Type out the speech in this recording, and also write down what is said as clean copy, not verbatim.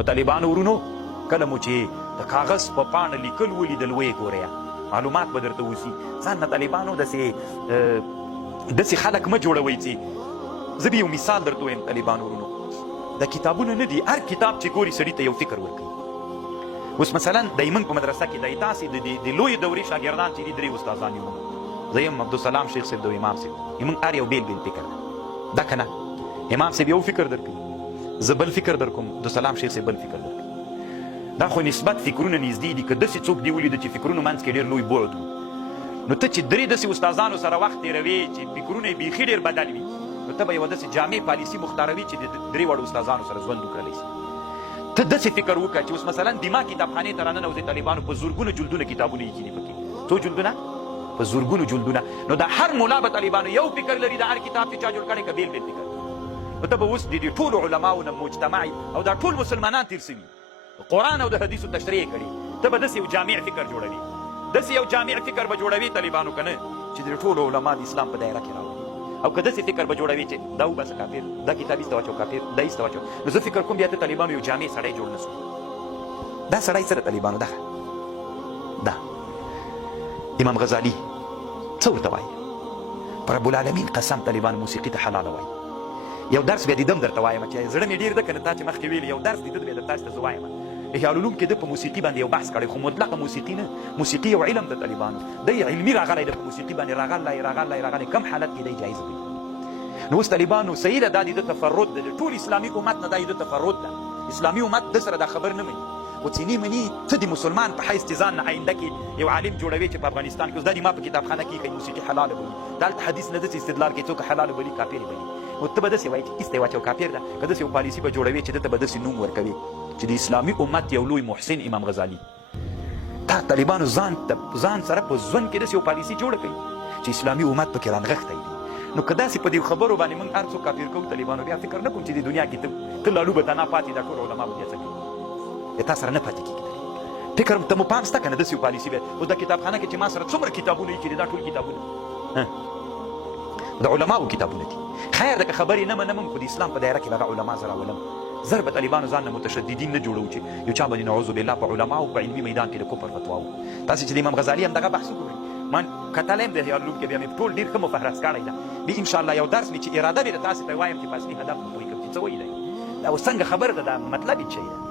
نو طالبانو ورونو کله مو چې د کاغذ په پاڼه لیکل ولیدل ویې ګورئ معلومات به درته وسي ځان نه طالبانو داسې خلک مه جوړوئ چې زه به یو مثال درته ویم طالبانو ورونو دا کتابونه نه دي هر کتاب چې ګوري سړي ته یو فکر ورکوي اوس مثلا د ایمن په مدرسه کې د تاسې د لویې دورې شاګردان چې دي درې استادان یو زه یم عبدالسلام شیخ صاحب د امام صاحب ایمن هر یو بیل بیل فکر دا که نه امام صاحب یو فکر درکوي زه بل فکر درکوم عبدالسلام شیخ صاحب بل فکر درکوي دا خو نسبت فکرونه نږدې دي که داسې څوک دې ولیده چې فکرونو منځ کې ډېر لوی بعد و نو ته چې درې داسې استادانو سره وخت تېروې چې فکرونه یې بیخي ډېر بدل وي نو ته به یوه داسې جامع پالیسي مختاروي چې د درې واړو استادانو سره ژوند وکړلی شي ته داسې فکر وکړه چې اوس مثلا دما کتابخانې ته راننوځې طالبانو په زورګونو جلدونه کتابونه لیکلي پکې څو جلدونه په زورګونو جلدونه نو دا هر ملا به طالبانو یو فکر لري د هر کتاب چې چا جوړ کړی که بیل بیل فکر نو ته به اوس د دې ټولو علماو نه مجتمعي او دا ټول مسلمانان تېر سوي قرآن او د حدیثو تشریح کړي ته به داسې یو جامع فکر جوړوي داسې یو جامع فکر به جوړوي طالبانو که نه چې د ټولو علما د اسلام په دایره کې راولي او که داسې فکر به جوړوي چې دا وباسه کافر دا کتاب ایسته واچو کافر دا ایسته واچو نو زه فکر کوم بیا ته طالبانو یو جامع سړی جوړ نه سو دا سړی سره طالبانو دا امام غزالي څه ورته وایي په رب العالمین قسم طالبانو موسیقي ته حلاله وایي یو درس بیا دیدم درته وایم چې زړه مې ډېر ده که نه تا چې مخکې ویلي یو درس دیده بیا درته زه وایم احیاء العلوم کې ده په موسیقي باندې یو بحث کړی خو مطلقه موسیقي نه موسیقي یو علم د طالبانو دی علمي راغلی ده په موسیقي باندې راغلی کم حالت کې دی جایز دی نو اوس طالبانو صحیح ده دا د ده تفرد ده د ټول اسلامي امت نه دا د ده تفرد ده اسلامي امت ده سره دا خبر نه مني خو ځینې مني ته د مسلمان په حیث چې ځان نه آینده کې یو عالم جوړوي چې په افغانستان کې اوس دا د ما په کتابخانه کې ښایي موسیقي حلاله بولي دلته حدیث نه داسې استدلال کوي څوک حلاله بولي کافر یې بولي نو ته به داسې وایي چې ایسته یې واچو کافر ده که داسې یو پالیسي به جوړوي چې ده ته به داسې نوم ورکوي چې د اسلامي امت یو لوی محسن امام غزالي دا طالبانو ځان سره په ژوند کې داسې یو پالیسي جوړه کوي چې اسلامي امت پکې رانغښتی دی نو که داسې په دې خبرو باندې موږ هر څوک کافر کوو طالبانو بیا فکر نه کوم چې د دنیا کې ته لالو به تنا پاتې دا ټول علما به بیا څه کوي تا سره نه پاتې کېږي فکر ته مو پام شته که نه داسې یو پالیسي بیا اوس دا کتابخانه کې چې ما سره څومره کتابونه ایښي دي دا ټول کتابونه د علماو کتابونه دي خیر ده که خبرې نه منم خو د اسلام په دایره کې به هغه علما زه راولم زر به طالبانو ځان نه متشددین نه جوړو چې یو چا باندې نعوذ بالله په علماو په علمي میدان کې د کفر فتواو تاسې چې د امام غزالي همدغه بحث وکړئ من کتلی هم د احیاء العلوم کې بیا مې ټول ډېر ښه مفهرس کړی ده بیا انشاءالله یو درس مې چې اراده مې ده تاسې ته وایم چې په اصلي هدف مې پوه کړم چې څه ویلی دا اوس څنګه خبره ده دا مطلب یې څه دی